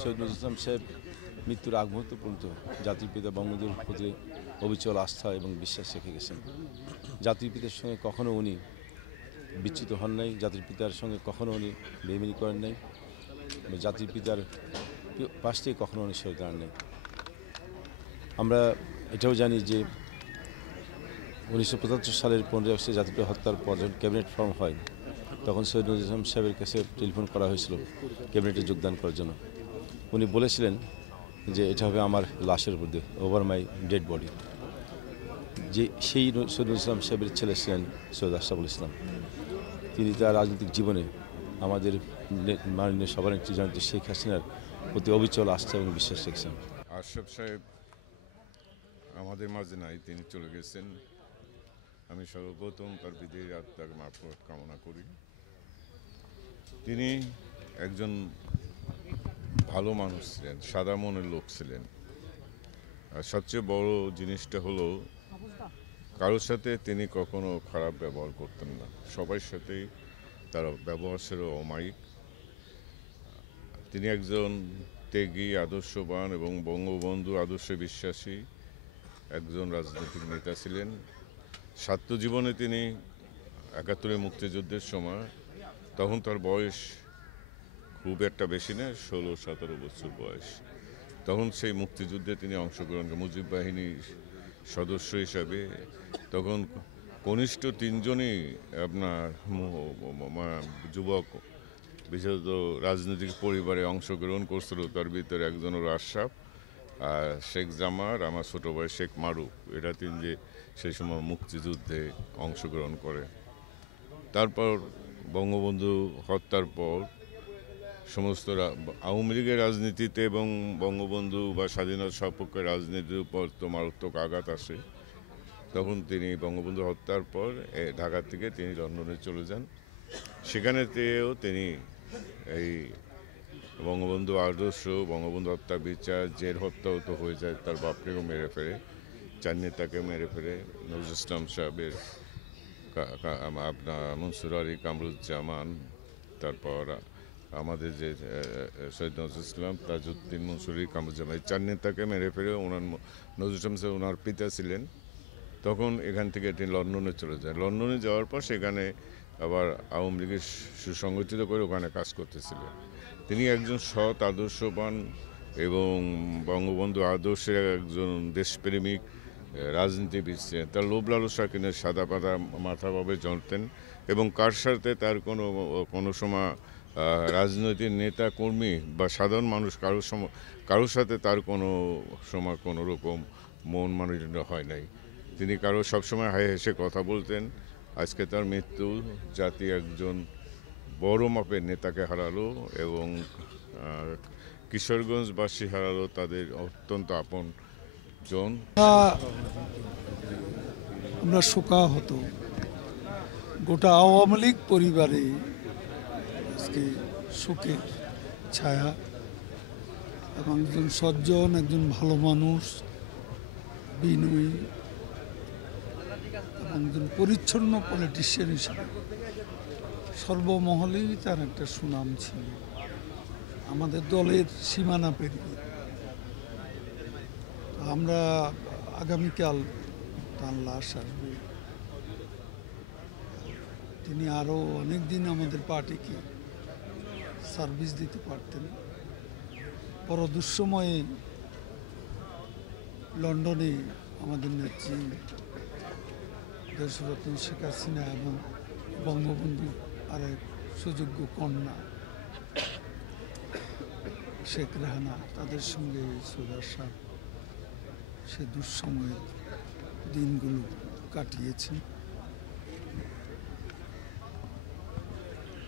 সৈয়দ নজরুল ইসলাম সাহেব মৃত্যুর আগ মুহূর্ত পর্যন্ত জাতির পিতা বঙ্গবন্ধুর প্রতি অবিচল আস্থা এবং বিশ্বাস রেখে গেছেন। জাতির পিতার সঙ্গে কখনও উনি বিচ্যুত হন নাই, জাতির পিতার সঙ্গে কখনও উনি বেইমানি করেন নাই, জাতির পিতার পাশ থেকে কখনও উনি সরে দাঁড়ান নাই। আমরা এটাও জানি যে 1975 সালের 15 আগস্টে জাতির পিতা হত্যার পর যখন ক্যাবিনেট ফর্ম হয়, তখন সৈয়দ নজরুল ইসলাম সাহেবের কাছে টেলিফোন করা হয়েছিল ক্যাবিনেটে যোগদান করার জন্য। উনি বলেছিলেন যে এটা হবে আমার লাশের উপর দিয়ে, ওভার মাই ডেড বডি। যে সেই সৈয়দ নজরুল ইসলাম সাহেবের ছেলে ছিলেন সৈয়দ আশরাফুল ইসলাম। তিনি তার রাজনৈতিক জীবনে আমাদের মাননীয় সভানেত্রী জননেত্রী শেখ হাসিনার প্রতি অবিচল আস্থা এবং বিশ্বাস রেখেছেন। আশরাফ সাহেব আমাদের মাঝে নাই, তিনি চলে গেছেন। আমি সর্বপ্রথম তার বিদেহী আত্মার মাগফিরাত কামনা করি। তিনি একজন ভালো মানুষ ছিলেন, সাদা মনের লোক ছিলেন। আর সবচেয়ে বড় জিনিসটা হলো কারোর সাথে তিনি কখনো খারাপ ব্যবহার করতেন না, সবার সাথেই তার ব্যবহার ছিল অমায়িক। তিনি একজন ত্যাগী, আদর্শবান এবং বঙ্গবন্ধু আদর্শে বিশ্বাসী একজন রাজনৈতিক নেতা ছিলেন। ছাত্র জীবনে তিনি ৭১ মুক্তিযুদ্ধের সময়, তখন তার বয়স খুব একটা বেশি না, ১৬-১৭ বছর বয়স। তখন সেই মুক্তিযুদ্ধে তিনি অংশগ্রহণ করেন মুজিব বাহিনীর সদস্য হিসাবে। তখন কনিষ্ঠ ৩ জনই আপনার যুবক বিশেষত রাজনৈতিক পরিবারে অংশগ্রহণ করছিল। তার ভিতরে একজন হল আশরাফ, আর শেখ জামার, আমার ছোটো ভাই শেখ মারুফ, এরা ৩ যে সেই সময় মুক্তিযুদ্ধে অংশগ্রহণ করে। তারপর বঙ্গবন্ধু হত্যার পর সমস্ত আওয়ামী লীগের রাজনীতিতে এবং বঙ্গবন্ধু বা স্বাধীনতা সপক্ষে রাজনীতির উপর তো মারাত্মক আঘাত আসে। তখন তিনি বঙ্গবন্ধু হত্যার পর ঢাকা থেকে তিনি লন্ডনে চলে যান। সেখানেতেও তিনি এই বঙ্গবন্ধু আদর্শ, বঙ্গবন্ধু হত্যা বিচার, জেল হত্যাও তো হয়ে যায়, তার বাপকেও মেরে ফেলে, 4 নেতাকে মেরে ফেলে। নজরুল ইসলাম সাহেবের আপনার মনসুর আলী, কামরুজ্জামান, তারপর আমাদের যে সৈয়দ নজরুল ইসলাম, তাজউদ্দিন, মনসুর আলী, কামরুজ্জামান, এই 4 নেতাকে মেরে ফেলে নজরুল ইসলাম সাহেব ওনার পিতা ছিলেন। তখন এখান থেকে তিনি লন্ডনে চলে যান। লন্ডনে যাওয়ার পর সেখানে আবার আওয়ামী লীগের সুসংগঠিত করে ওখানে কাজ করতেছিলেন। তিনি একজন সৎ, আদর্শবান এবং বঙ্গবন্ধু আদর্শের একজন দেশপ্রেমিক রাজনীতিবিদ ছিলেন। তার লোভ লালসা কিনে সাদা পাতা মাথাভাবে জানতেন এবং কার সাথে তার কোনো সময় রাজনৈতিক নেতা কর্মী বা সাধারণ মানুষ কারোর সাথে তার কোনো সময় কোনো রকম মন মালিন্য হয় নাই। তিনি সবসময় হাই হেসে কথা বলতেন। আজকে তার মৃত্যু জাতি একজন বড় মাপের নেতাকে হারালো এবং কিশোরগঞ্জবাসী হারালো তাদের অত্যন্ত আপন জন। আমরা শোকাহত, গোটা আওয়ামী লীগ পরিবারে আজকে শোকের ছায়া। এবং একজন সজ্জন, একজন ভালো মানুষ, বিনয়ী এবং একজন পরিচ্ছন্ন পলিটিশিয়ান হিসেবে সর্বমহলেই তার একটা সুনাম ছিল। আমাদের দলের সীমানা পেরিয়ে আমরা আগামীকাল তার লাশ আসবে। তিনি আরও অনেক দিন আমাদের পার্টিকে সার্ভিস দিতে পারতেন। পর দুঃসময়ে লন্ডনে আমাদের নেত্রী দেশরত্ন শেখ হাসিনা এবং বঙ্গবন্ধু আরেক সুযোগ্য কন্যা শেখ রেহানা, তাদের সঙ্গে সৈয়দ আশরাফ সে দুঃসময়ের দিনগুলো কাটিয়েছেন।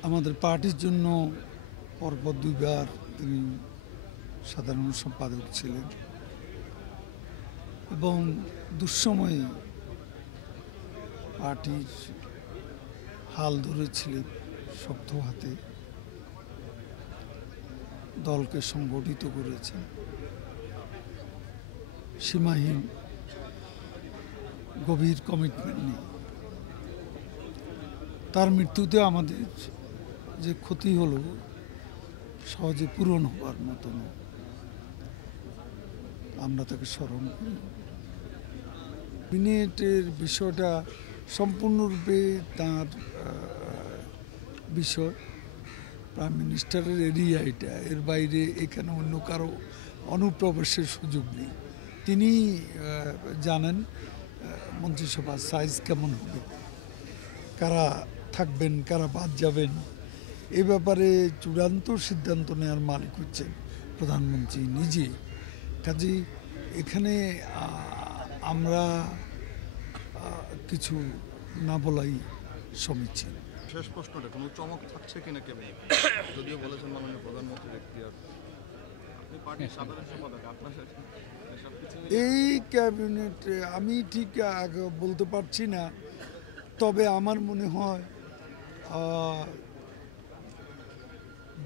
আমাদের পার্টির জন্য পরপর 2বার তিনি সাধারণ সম্পাদক ছিলেন এবং দুঃসময়ে পার্টির হাল ধরেছিলেন শক্ত হাতে, দলকে সংগঠিত করেছেন সীমাহীন গভীর কমিটমেন্ট নিয়ে। তার মৃত্যুতে আমাদের যে ক্ষতি হলো সহজে পূরণ হওয়ার মতো নয়। আমরা তাকে স্মরণ করি। ক্যাবিনেটের বিষয়টা সম্পূর্ণরূপে তার বিষয়, প্রাইম মিনিস্টারের এরিয়া এটা, এর বাইরে এখানে অন্য কারো অনুপ্রবেশের সুযোগ নেই। তিনি জানেন মন্ত্রিসভার সাইজ কেমন হবে, কারা থাকবেন কারা বাদ যাবেন, এ ব্যাপারে চূড়ান্ত সিদ্ধান্ত নেওয়ার মালিক হচ্ছেন প্রধানমন্ত্রী নিজে। কাজেই এখানে আমরা কিছু না বলাই সমীচীন। শেষ প্রশ্নটা কোনো চমক থাকছে কিনা ক্যাবিনেট, যদিও বলেছেন মাননীয় প্রধানমন্ত্রীর এখতিয়ার। আপনি পার্টির সাধারণ সম্পাদক, আপনার সবকিছু এই ক্যাবিনেটে আমি ঠিক বলতে পারছি না, তবে আমার মনে হয়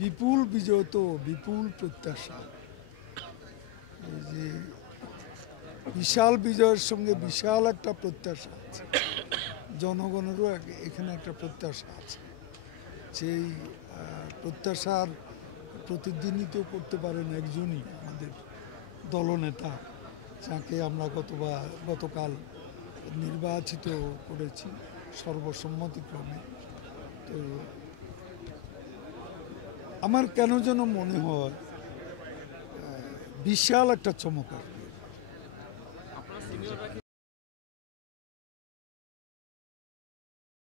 বিপুল বিজয় তো বিপুল প্রত্যাশা। এই যে বিশাল বিজয়ের সঙ্গে বিশাল একটা প্রত্যাশা আছে, জনগণেরও এখানে একটা প্রত্যাশা আছে। সেই প্রত্যাশার প্রতিদ্বন্দ্বিতা করতে পারেন একজনই, আমাদের দলনেতা, যাকে আমরা গতকাল নির্বাচিত করেছি সর্বসম্মতিক্রমে। তো আমার কেন যেন মনে হয় বিশাল একটা চমক আসবে।